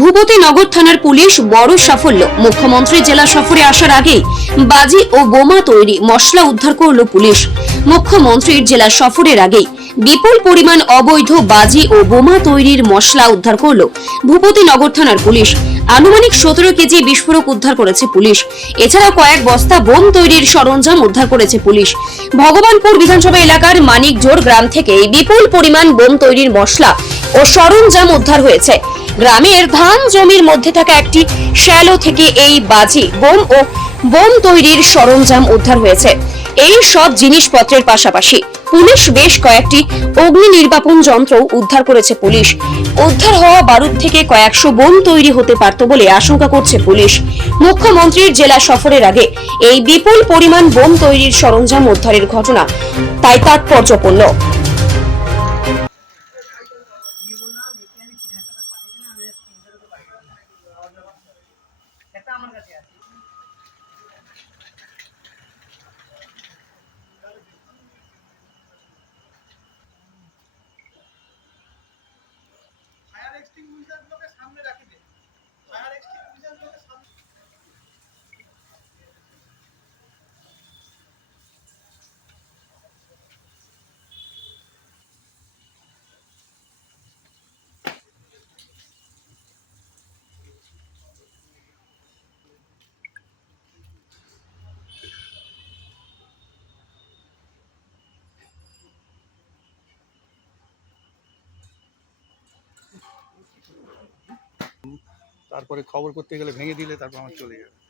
ভূপতিনগর থানার পুলিশ বড় সাফল্য। মুখ্যমন্ত্রী জেলা সফরে আসার আগেই বাজি ও বোমা তৈরি মশলা উদ্ধার করল পুলিশ। মুখ্যমন্ত্রীর জেলা সফরের আগেই বিপুল পরিমাণ অবৈধ বাজি ও বোমা তৈরির মশলা উদ্ধার করল ভূপতিনগর থানার পুলিশ। আনুমানিক 17 কেজি বিস্ফোরক উদ্ধার করেছে পুলিশ। এছাড়াও কয়েক বস্তা বোম তৈরির সরঞ্জাম উদ্ধার করেছে পুলিশ। ভগবানপুর বিধানসভা এলাকার মানিকজোড় গ্রাম থেকে বিপুল পরিমাণ বোম তৈরির মশলা ও সরঞ্জাম উদ্ধার হয়েছে। গ্রামের ধান জমির মধ্যে থাকা একটি শ্যালো থেকে এই বাজি বোম তৈরির সরঞ্জাম উদ্ধার হয়েছে। এই সব জিনিসপত্রের পাশাপাশি পুলিশ বেশ কয়েকটি অগ্নি নির্বাপন যন্ত্র উদ্ধার করেছে পুলিশ। উদ্ধার হওয়া বারুদ থেকে কয়েকশো বোম তৈরি হতে পারত বলে আশঙ্কা করছে পুলিশ। মুখ্যমন্ত্রীর জেলা সফরের আগে এই বিপুল পরিমাণ বোম তৈরির সরঞ্জাম উদ্ধারের ঘটনা তাই তাৎপর্যপূর্ণ। তারপরে খবর করতে গেলে ভেঙে দিলে তারপর আমার চলে যাবে।